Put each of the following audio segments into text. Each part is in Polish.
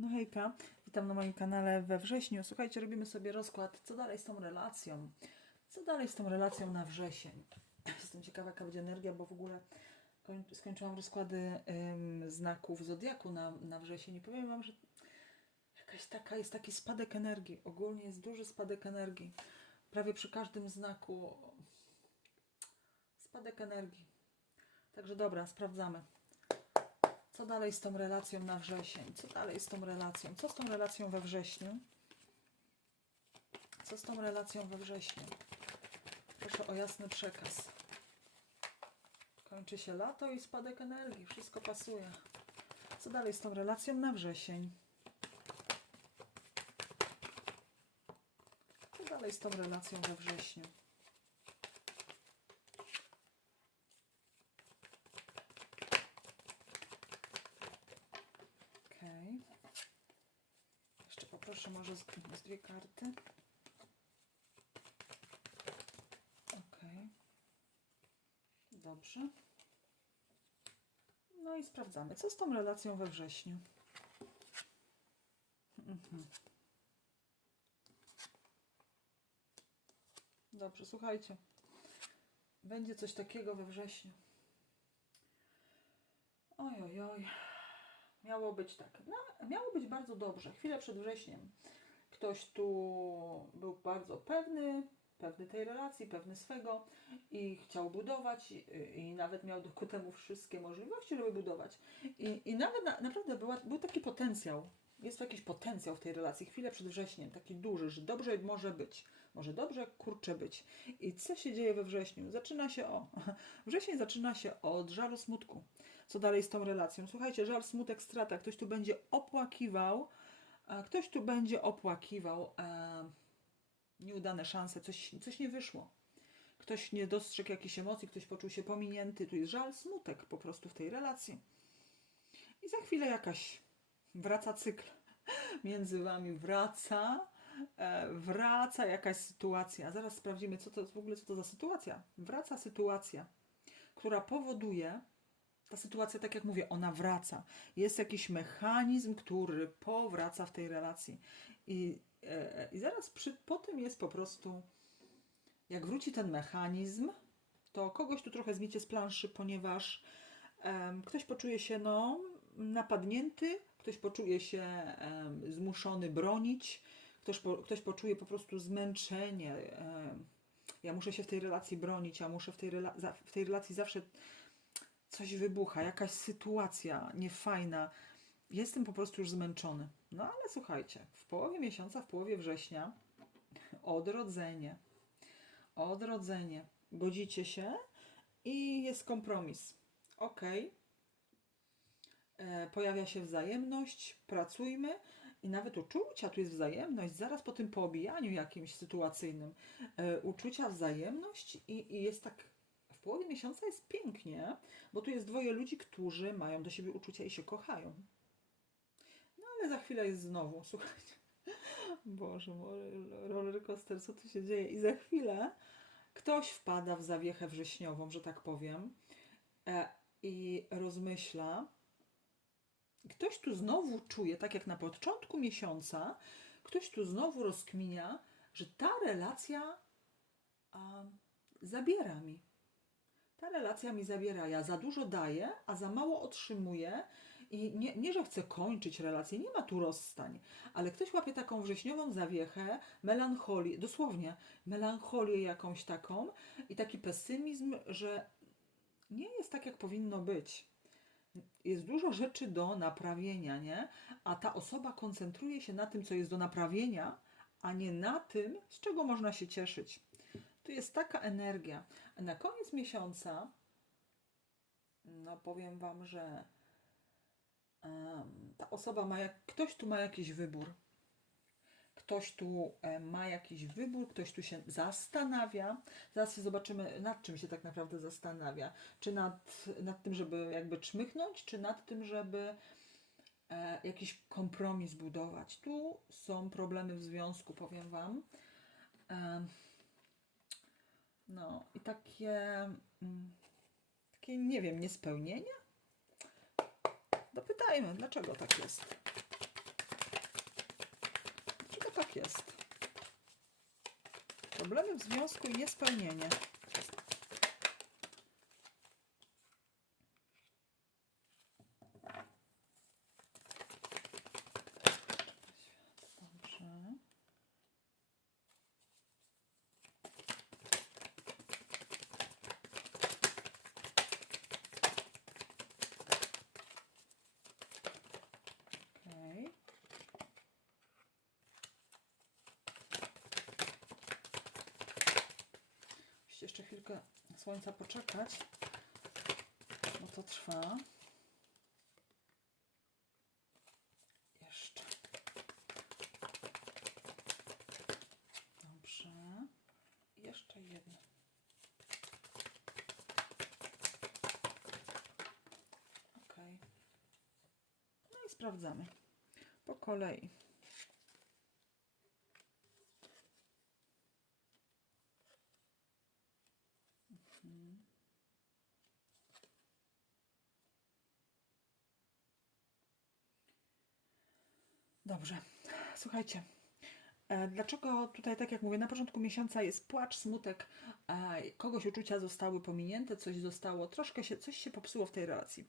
No hejka, witam na moim kanale we wrześniu. Słuchajcie, robimy sobie rozkład, co dalej z tą relacją. Co dalej z tą relacją na wrzesień. Jestem ciekawa, jaka będzie energia, bo w ogóle koń, skończyłam rozkłady ym, znaków Zodiaku na, na wrzesień i powiem Wam, że jakaś taka, jest taki spadek energii. Ogólnie jest duży spadek energii. Prawie przy każdym znaku spadek energii. Także dobra, sprawdzamy. Co dalej z tą relacją na wrzesień? Co dalej z tą relacją? Co z tą relacją we wrześniu? Co z tą relacją we wrześniu? Proszę o jasny przekaz. Kończy się lato i spadek energii. Wszystko pasuje. Co dalej z tą relacją na wrzesień? Co dalej z tą relacją we wrześniu? Jeszcze poproszę może z, dwie karty. Okej. Dobrze. No i sprawdzamy, co z tą relacją we wrześniu. Mhm. Dobrze, słuchajcie. Będzie coś takiego we wrześniu. Oj, oj, oj. Miało być tak. No, miało być bardzo dobrze. Chwilę przed wrześniem. Ktoś tu był bardzo pewny, pewny tej relacji, pewny swego i chciał budować i, i nawet miał ku temu wszystkie możliwości, żeby budować. I, i nawet na, naprawdę była, był taki potencjał. Jest tu jakiś potencjał w tej relacji. Chwilę przed wrześniem, taki duży, że dobrze może być. Może dobrze, kurczę być. I co się dzieje we wrześniu? Zaczyna się o. Wrzesień zaczyna się od żalu, smutku. Co dalej z tą relacją? Słuchajcie, żal, smutek, strata. Ktoś tu będzie opłakiwał, ktoś tu będzie opłakiwał e, nieudane szanse, coś, coś nie wyszło. Ktoś nie dostrzegł jakichś emocji, ktoś poczuł się pominięty. Tu jest żal, smutek po prostu w tej relacji. I za chwilę jakaś wraca cykl między wami, wraca, e, wraca jakaś sytuacja. Zaraz sprawdzimy, co to w ogóle, co to za sytuacja. Wraca sytuacja, która powoduje, ta sytuacja, tak jak mówię, ona wraca. Jest jakiś mechanizm, który powraca w tej relacji. I, e, i zaraz przy, po tym jest po prostu, jak wróci ten mechanizm, to kogoś tu trochę zmiecie z planszy, ponieważ em, ktoś poczuje się no, napadnięty, ktoś poczuje się em, zmuszony bronić, ktoś, po, ktoś poczuje po prostu zmęczenie. em, ja muszę się w tej relacji bronić, ja muszę w tej, rela- w tej relacji zawsze coś wybucha, jakaś sytuacja niefajna. Jestem po prostu już zmęczony. No ale słuchajcie, w połowie miesiąca, w połowie września, odrodzenie. Odrodzenie. Godzicie się i jest kompromis. Ok. E, Pojawia się wzajemność, pracujmy i nawet uczucia, tu jest wzajemność, zaraz po tym poobijaniu jakimś sytuacyjnym. E, Uczucia, wzajemność i, i jest tak połowie miesiąca jest pięknie, bo tu jest dwoje ludzi, którzy mają do siebie uczucia i się kochają. No ale za chwilę jest znowu, słuchajcie. Boże, roller coaster, co tu się dzieje? I za chwilę ktoś wpada w zawiechę wrześniową, że tak powiem, e, i rozmyśla. Ktoś tu znowu czuje, tak jak na początku miesiąca, ktoś tu znowu rozkminia, że ta relacja a, zabiera mi. Ta relacja mi zabiera. Ja za dużo daję, a za mało otrzymuję. I nie, nie, że chcę kończyć relację, nie ma tu rozstań, ale ktoś łapie taką wrześniową zawiechę, melancholię, dosłownie melancholię jakąś taką i taki pesymizm, że nie jest tak, jak powinno być. Jest dużo rzeczy do naprawienia, nie? A ta osoba koncentruje się na tym, co jest do naprawienia, a nie na tym, z czego można się cieszyć. Jest taka energia. A na koniec miesiąca, no powiem Wam, że em, ta osoba ma, jak, ktoś tu ma jakiś wybór. Ktoś tu e, ma jakiś wybór, ktoś tu się zastanawia. Zaraz się zobaczymy, nad czym się tak naprawdę zastanawia. Czy nad, nad tym, żeby jakby czmychnąć, czy nad tym, żeby e, jakiś kompromis budować. Tu są problemy w związku, powiem Wam. Em, no i takie, mm, takie nie wiem, niespełnienie? Dopytajmy, no dlaczego tak jest. Dlaczego tak jest? Problemy w związku i niespełnienie. Jeszcze chwilkę słońca poczekać, bo to trwa. Jeszcze. Dobrze. Jeszcze jedno. Ok. No i sprawdzamy. Po kolei. Dobrze. Słuchajcie. e, Dlaczego tutaj, tak jak mówię, na początku miesiąca jest płacz, smutek, kogoś uczucia zostały pominięte, coś zostało, troszkę się, coś się popsuło w tej relacji.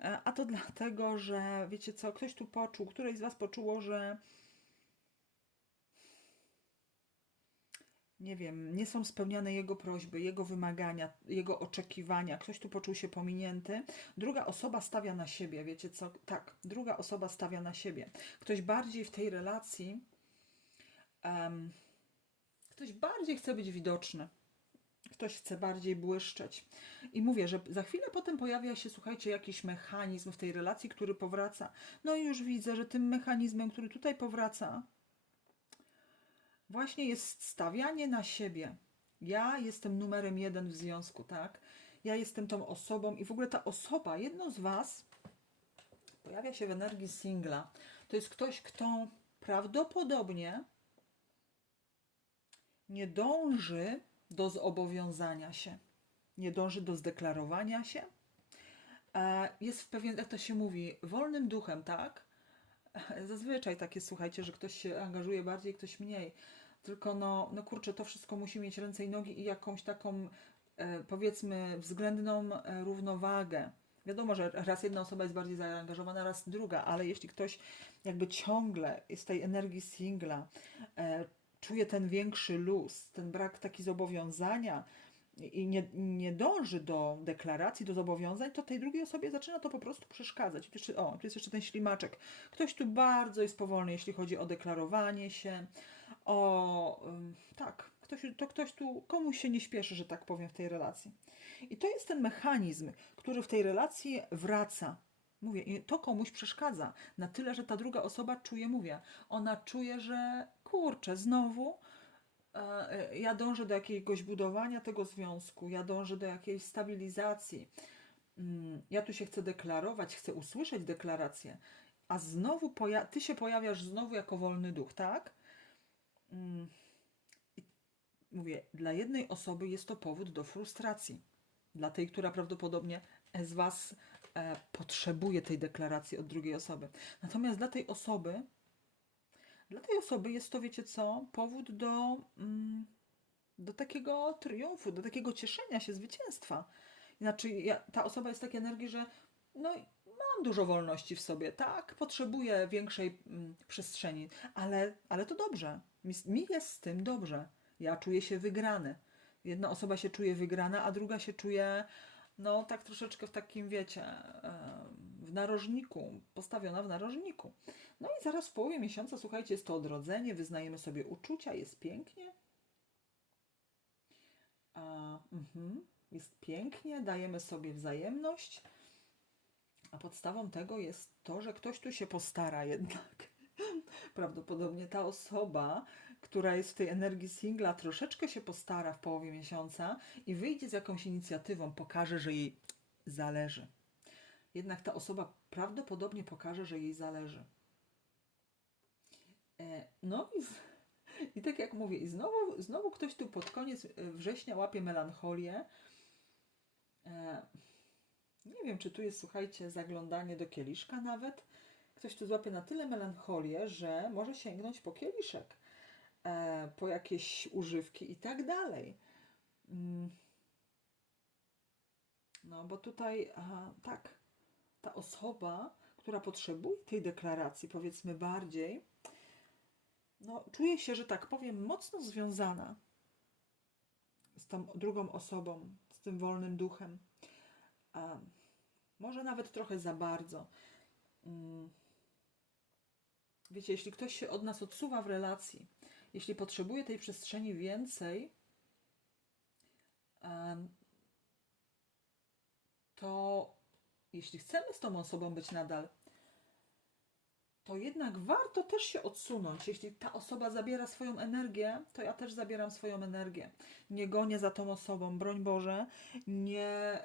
E, A to dlatego, że wiecie co, ktoś tu poczuł, któreś z Was poczuło, że nie wiem, nie są spełniane jego prośby, jego wymagania, jego oczekiwania. Ktoś tu poczuł się pominięty. Druga osoba stawia na siebie, wiecie co? Tak, druga osoba stawia na siebie. Ktoś bardziej w tej relacji, em, ktoś bardziej chce być widoczny. Ktoś chce bardziej błyszczeć. I mówię, że za chwilę potem pojawia się, słuchajcie, jakiś mechanizm w tej relacji, który powraca. No i już widzę, że tym mechanizmem, który tutaj powraca, właśnie jest stawianie na siebie. Ja jestem numerem jeden w związku, tak? Ja jestem tą osobą i w ogóle ta osoba, jedno z Was, pojawia się w energii singla. To jest ktoś, kto prawdopodobnie nie dąży do zobowiązania się, nie dąży do zdeklarowania się. E, Jest w pewien, jak to się mówi, wolnym duchem, tak? Zazwyczaj tak jest, słuchajcie, że ktoś się angażuje bardziej, ktoś mniej. Tylko no, no kurczę, to wszystko musi mieć ręce i nogi i jakąś taką, e, powiedzmy, względną e, równowagę. Wiadomo, że raz jedna osoba jest bardziej zaangażowana, raz druga, ale jeśli ktoś jakby ciągle w tej energii singla, e, czuje ten większy luz, ten brak taki zobowiązania i nie, nie dąży do deklaracji, do zobowiązań, to tej drugiej osobie zaczyna to po prostu przeszkadzać. Jeszcze, o, tu jest jeszcze ten ślimaczek. Ktoś tu bardzo jest powolny, jeśli chodzi o deklarowanie się, o... tak, ktoś, to ktoś tu, komuś się nie śpieszy, że tak powiem, w tej relacji. I to jest ten mechanizm, który w tej relacji wraca. Mówię, to komuś przeszkadza. Na tyle, że ta druga osoba czuje, mówię, ona czuje, że kurczę, znowu e, ja dążę do jakiegoś budowania tego związku, ja dążę do jakiejś stabilizacji. Mm, Ja tu się chcę deklarować, chcę usłyszeć deklarację, a znowu ty się pojawiasz znowu jako wolny duch, tak? Mm, Mówię, dla jednej osoby jest to powód do frustracji. Dla tej, która prawdopodobnie z Was e, potrzebuje tej deklaracji od drugiej osoby. Natomiast dla tej osoby, dla tej osoby jest to, wiecie co, powód do, mm, do takiego triumfu, do takiego cieszenia się, zwycięstwa. Znaczy, ja, ta osoba jest takiej energii, że no, mam dużo wolności w sobie, tak, potrzebuję większej mm, przestrzeni, ale, ale to dobrze. Mi, mi jest z tym dobrze. Ja czuję się wygrany. Jedna osoba się czuje wygrana, a druga się czuje, no, tak troszeczkę w takim, wiecie, w narożniku, postawiona w narożniku. No i zaraz w połowie miesiąca, słuchajcie, jest to odrodzenie, wyznajemy sobie uczucia, jest pięknie. A, mhm, jest pięknie, dajemy sobie wzajemność. A podstawą tego jest to, że ktoś tu się postara jednak. Prawdopodobnie ta osoba, która jest w tej energii singla, troszeczkę się postara w połowie miesiąca i wyjdzie z jakąś inicjatywą, pokaże, że jej zależy. Jednak ta osoba prawdopodobnie pokaże, że jej zależy. E, No i, i tak jak mówię, i znowu, znowu ktoś tu pod koniec e, września łapie melancholię. Nie wiem, czy tu jest, słuchajcie, zaglądanie do kieliszka nawet. Ktoś tu złapie na tyle melancholię, że może sięgnąć po kieliszek. e, po jakieś używki i tak dalej. Mm. No, bo tutaj, tak, ta osoba, która potrzebuje tej deklaracji, powiedzmy bardziej, no, czuje się, że tak powiem, mocno związana z tą drugą osobą, z tym wolnym duchem. Może nawet trochę za bardzo. Mm. Wiecie, jeśli ktoś się od nas odsuwa w relacji, jeśli potrzebuje tej przestrzeni więcej, to jeśli chcemy z tą osobą być nadal, to jednak warto też się odsunąć. Jeśli ta osoba zabiera swoją energię, to ja też zabieram swoją energię. Nie gonię za tą osobą, broń Boże, nie,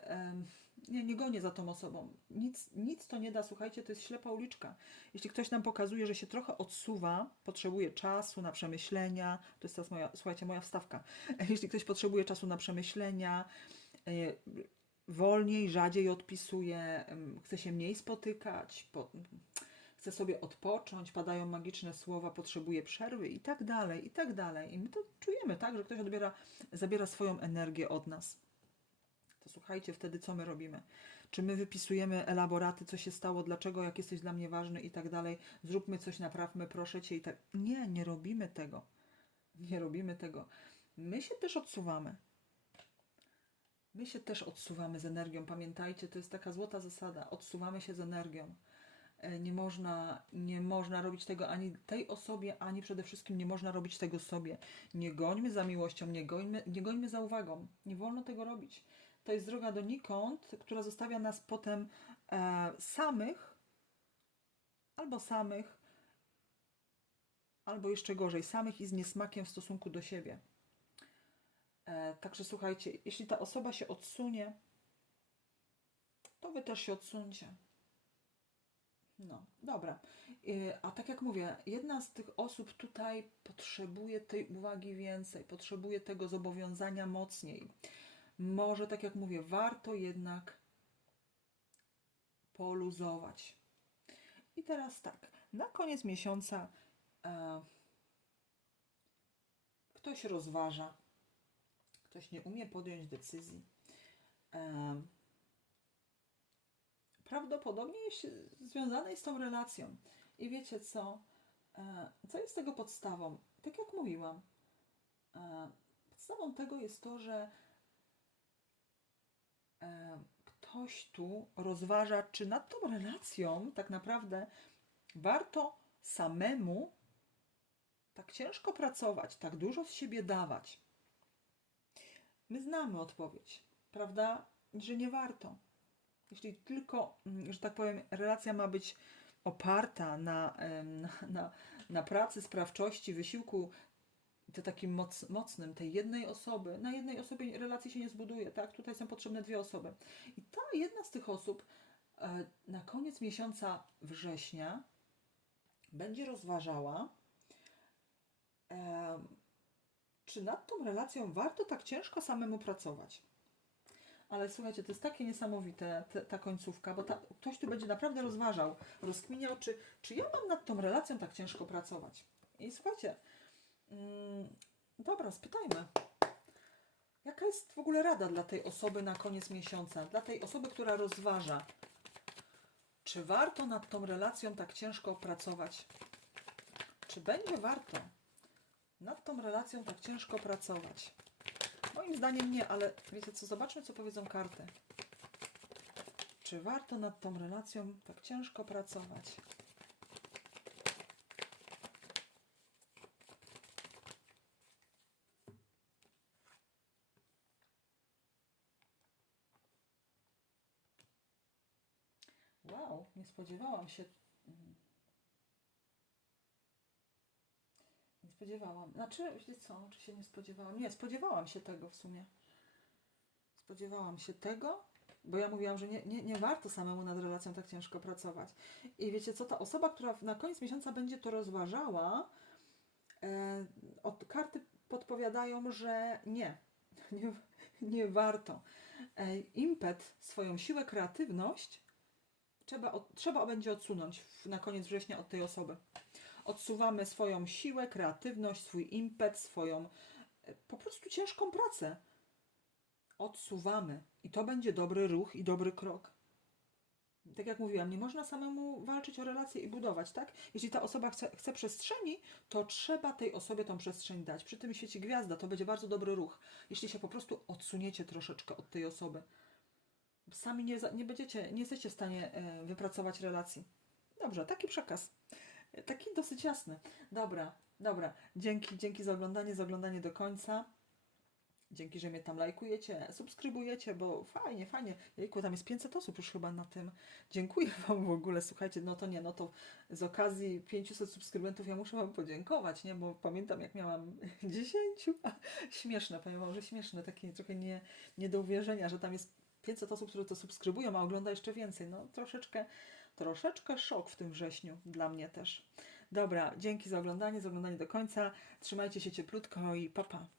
em, nie, gonię za tą osobą. Nic, nic to nie da, słuchajcie, to jest ślepa uliczka. Jeśli ktoś nam pokazuje, że się trochę odsuwa, potrzebuje czasu na przemyślenia, to jest teraz moja, słuchajcie, moja wstawka. Jeśli ktoś potrzebuje czasu na przemyślenia, y, wolniej, rzadziej odpisuje, chce się mniej spotykać, po, chce sobie odpocząć, padają magiczne słowa, potrzebuje przerwy i tak dalej, i tak dalej. I my to czujemy, tak, że ktoś odbiera, zabiera swoją energię od nas. Słuchajcie, wtedy co my robimy? Czy my wypisujemy elaboraty, co się stało, dlaczego, jak jesteś dla mnie ważny i tak dalej, zróbmy coś, naprawmy, proszę cię i tak. Nie, nie robimy tego. Nie robimy tego. My się też odsuwamy. My się też odsuwamy z energią. Pamiętajcie, to jest taka złota zasada. Odsuwamy się z energią. E, Nie można, nie można robić tego ani tej osobie, ani przede wszystkim nie można robić tego sobie. Nie gońmy za miłością, nie gońmy, nie gońmy za uwagą. Nie wolno tego robić. To jest droga donikąd, która zostawia nas potem e, samych, albo samych, albo jeszcze gorzej, samych i z niesmakiem w stosunku do siebie. E, także słuchajcie, jeśli ta osoba się odsunie, to wy też się odsuńcie. No, dobra. Y, A tak jak mówię, jedna z tych osób tutaj potrzebuje tej uwagi więcej, potrzebuje tego zobowiązania mocniej. Może, tak jak mówię, warto jednak poluzować. I teraz tak, na koniec miesiąca e, ktoś rozważa, ktoś nie umie podjąć decyzji. E, prawdopodobnie jest związane z tą relacją. I wiecie co? E, Co jest tego podstawą? Tak jak mówiłam, e, podstawą tego jest to, że ktoś tu rozważa, czy nad tą relacją tak naprawdę warto samemu tak ciężko pracować, tak dużo z siebie dawać. My znamy odpowiedź, prawda? Że nie warto. Jeśli tylko, mm, że tak powiem, relacja ma być oparta na, na, na pracy, sprawczości, wysiłku te takim moc, mocnym, tej jednej osoby, na jednej osobie relacji się nie zbuduje, tak? Tutaj są potrzebne dwie osoby. I ta jedna z tych osób e, na koniec miesiąca września będzie rozważała, em, czy nad tą relacją warto tak ciężko samemu pracować. Ale słuchajcie, to jest takie niesamowite, te, ta końcówka, bo ta, ktoś tu będzie naprawdę rozważał, rozkminiał, czy, czy ja mam nad tą relacją tak ciężko pracować. I słuchajcie, dobra, spytajmy. Jaka jest w ogóle rada dla tej osoby na koniec miesiąca? Dla tej osoby, która rozważa, czy warto nad tą relacją tak ciężko pracować? Czy będzie warto nad tą relacją tak ciężko pracować? Moim zdaniem nie, ale wiecie co, zobaczmy co powiedzą karty. Czy warto nad tą relacją tak ciężko pracować? Wow, nie spodziewałam się. Nie spodziewałam. Znaczy, wiecie co, czy się nie spodziewałam? Nie, spodziewałam się tego w sumie. Spodziewałam się tego, bo ja mówiłam, że nie, nie, nie warto samemu nad relacją tak ciężko pracować. I wiecie co, ta osoba, która na koniec miesiąca będzie to rozważała, e, od karty podpowiadają, że nie, nie, nie warto. E, impet, swoją siłę, kreatywność trzeba, od, trzeba będzie odsunąć w, na koniec września od tej osoby. odsuwamy swoją siłę, kreatywność, swój impet, swoją e, po prostu ciężką pracę. Odsuwamy. I to będzie dobry ruch i dobry krok. Tak jak mówiłam, nie można samemu walczyć o relacje i budować, tak? Jeśli ta osoba chce, chce przestrzeni, to trzeba tej osobie tą przestrzeń dać. Przy tym świeci gwiazda, to będzie bardzo dobry ruch. Jeśli się po prostu odsuniecie troszeczkę od tej osoby. Sami nie, nie będziecie, nie jesteście w stanie e, wypracować relacji. Dobrze, taki przekaz. E, Taki dosyć jasny. Dobra, dobra. Dzięki, dzięki za oglądanie, za oglądanie do końca. Dzięki, że mnie tam lajkujecie, subskrybujecie, bo fajnie, fajnie. Jejku, tam jest 500 osób już chyba na tym. Dziękuję Wam w ogóle. Słuchajcie, no to nie, no to z okazji 500 subskrybentów ja muszę Wam podziękować, nie? Bo pamiętam, jak miałam 10. Śmieszne, powiem Wam, że śmieszne, takie trochę nie, nie do uwierzenia, że tam jest 500 osób, które to subskrybują, a ogląda jeszcze więcej. No troszeczkę, troszeczkę szok w tym wrześniu dla mnie też. Dobra, dzięki za oglądanie, za oglądanie do końca. Trzymajcie się cieplutko i papa. Pa.